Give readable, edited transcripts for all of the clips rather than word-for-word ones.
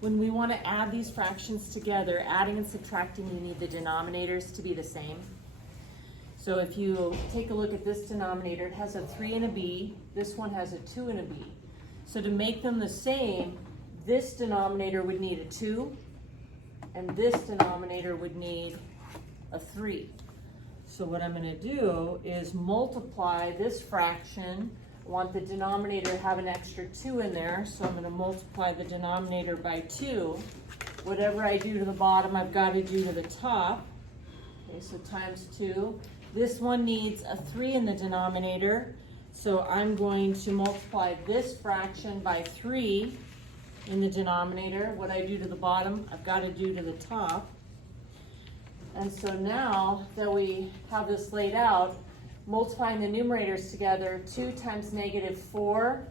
when we want to add these fractions together, adding and subtracting, you need the denominators to be the same. So if you take a look at this denominator, it has a 3 and a b, this one has a 2 and a b. So to make them the same, this denominator would need a 2, and this denominator would need a 3. So what I'm going to do is multiply this fraction. I want the denominator to have an extra 2 in there, so I'm going to multiply the denominator by 2. Whatever I do to the bottom, I've got to do to the top. Okay, so times 2. This one needs a 3 in the denominator, so I'm going to multiply this fraction by 3 in the denominator. What I do to the bottom, I've got to do to the top. And so now that we have this laid out, multiplying the numerators together, 2 times negative 4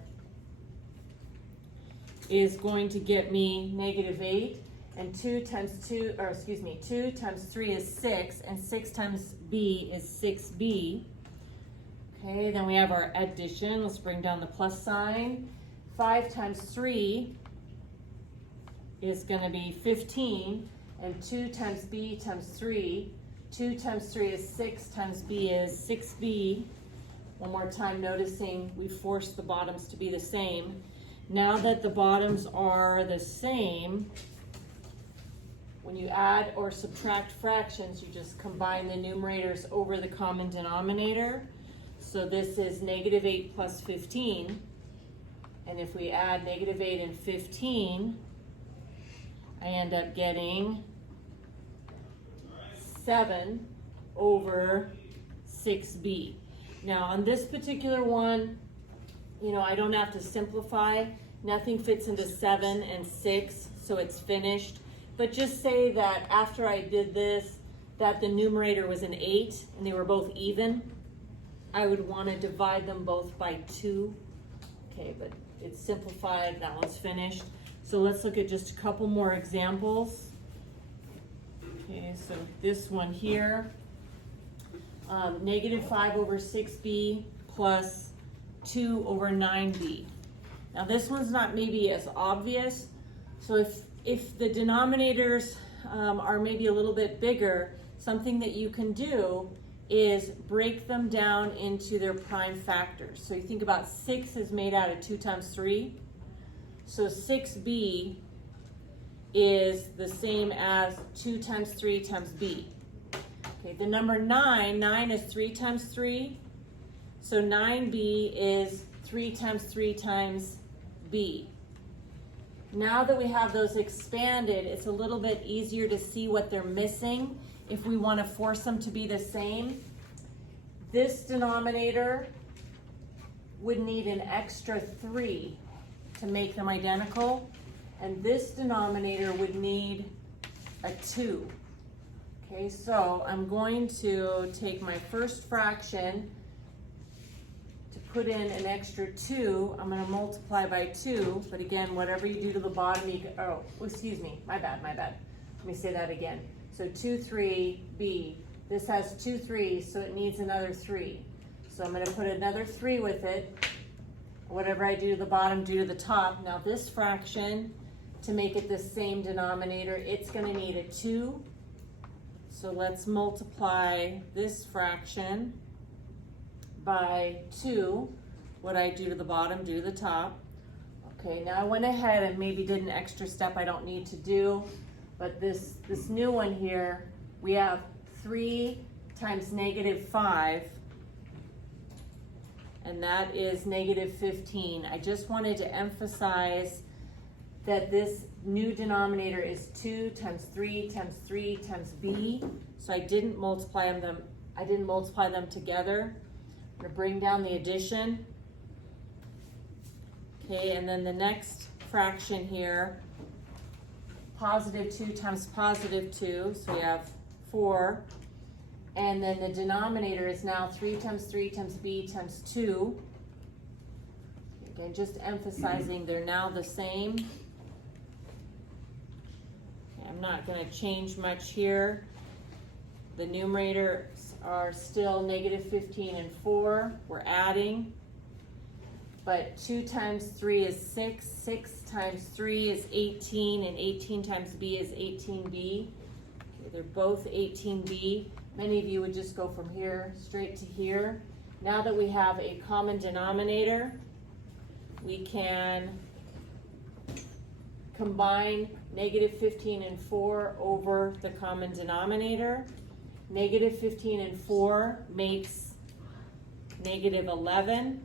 is going to get me negative 8, and 2 times 3 is 6, and 6 times b is 6b. Okay, then we have our addition. Let's bring down the plus sign. 5 times 3 is going to be 15, and 2 times b times 3. 2 times 3 is 6, times b is 6b. One more time, noticing we forced the bottoms to be the same. Now that the bottoms are the same, when you add or subtract fractions, you just combine the numerators over the common denominator. So this is negative 8 plus 15. And if we add negative 8 and 15, I end up getting 7 over 6b. Now on this particular one, I don't have to simplify. Nothing fits into 7 and 6, so it's finished. But just say that after I did this, that the numerator was an 8 and they were both even. I would want to divide them both by 2. Okay, but it's simplified, that one's finished. So let's look at just a couple more examples. Okay, so this one here, negative 5 over 6b plus 2 over 9b. Now this one's not maybe as obvious, so if the denominators are maybe a little bit bigger, something that you can do is break them down into their prime factors. So you think about 6 is made out of 2 times 3. So 6b is the same as 2 times 3 times b. Okay, the number 9 is 3 times 3. So 9b is 3 times 3 times b. Now that we have those expanded, it's a little bit easier to see what they're missing if we want to force them to be the same. This denominator would need an extra 3 to make them identical, and this denominator would need a 2. Okay, so I'm going to take my first fraction to put in an extra 2. I'm going to multiply by 2, but again, whatever you do to the bottom, you can, excuse me, my bad. Let me say that again. So 2, 3, b. This has 2 3s, so it needs another 3. So I'm going to put another 3 with it. Whatever I do to the bottom, do to the top. Now this fraction, to make it the same denominator, it's going to need a 2. So let's multiply this fraction by 2. What I do to the bottom, do to the top. Okay, now I went ahead and maybe did an extra step I don't need to do. But this new one here, we have 3 times negative 5, and that is negative 15. I just wanted to emphasize that this new denominator is 2 times 3 times 3 times b. So I didn't multiply them together. I'm going to bring down the addition. Okay, and then the next fraction here, positive 2 times positive 2, so we have 4. And then the denominator is now 3 times 3 times b times 2. Again, just emphasizing they're now the same. Okay, I'm not going to change much here. The numerators are still negative 15 and 4. We're adding. but 2 times 3 is 6, 6 times 3 is 18, and 18 times b is 18b. Okay, they're both 18b. Many of you would just go from here straight to here. Now that we have a common denominator, we can combine negative 15 and 4 over the common denominator. Negative 15 and 4 makes negative 11.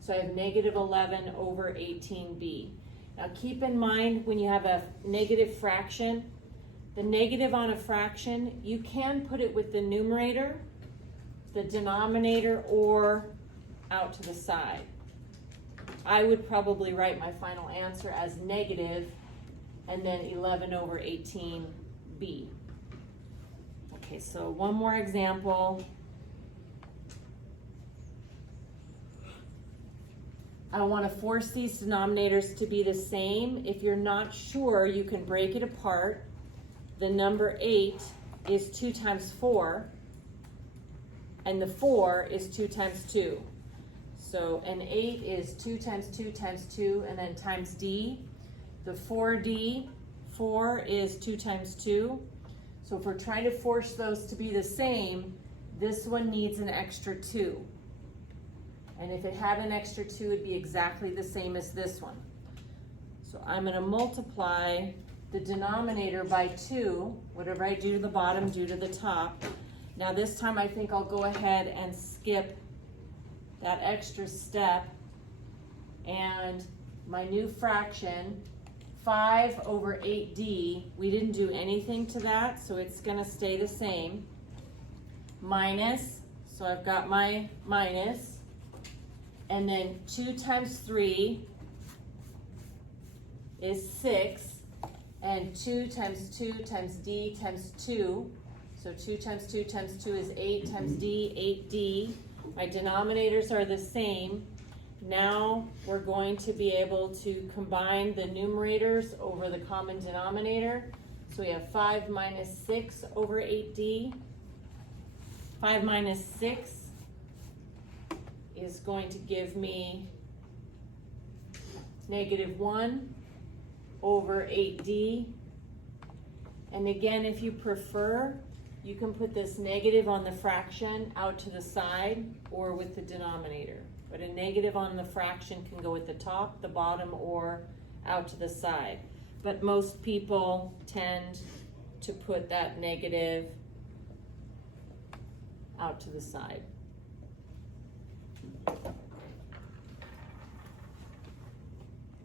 So I have negative 11 over 18b. Now keep in mind, when you have a negative fraction, the negative on a fraction, you can put it with the numerator, the denominator, or out to the side. I would probably write my final answer as negative and then 11 over 18b. Okay, so one more example. I want to force these denominators to be the same. If you're not sure, you can break it apart. The number 8 is 2 times 4, and the 4 is 2 times 2. So an 8 is 2 times 2 times 2, and then times d. The 4d, 4 is 2 times 2. So if we're trying to force those to be the same, this one needs an extra 2. And if it had an extra 2, it'd be exactly the same as this one. So I'm going to multiply the denominator by 2. Whatever I do to the bottom, do to the top. Now this time I think I'll go ahead and skip that extra step, and my new fraction, 5 over 8d, we didn't do anything to that, so it's going to stay the same, minus, so I've got my minus, and then 2 times 3 is 6, and 2 times 2 times d times 2, so 2 times 2 times 2 is 8 times d, 8d. My denominators are the same. Now we're going to be able to combine the numerators over the common denominator. So we have 5 minus 6 over 8d. 5 minus 6 is going to give me negative 1 over 8d. And again, if you prefer, you can put this negative on the fraction out to the side or with the denominator. But a negative on the fraction can go at the top, the bottom, or out to the side. But most people tend to put that negative out to the side.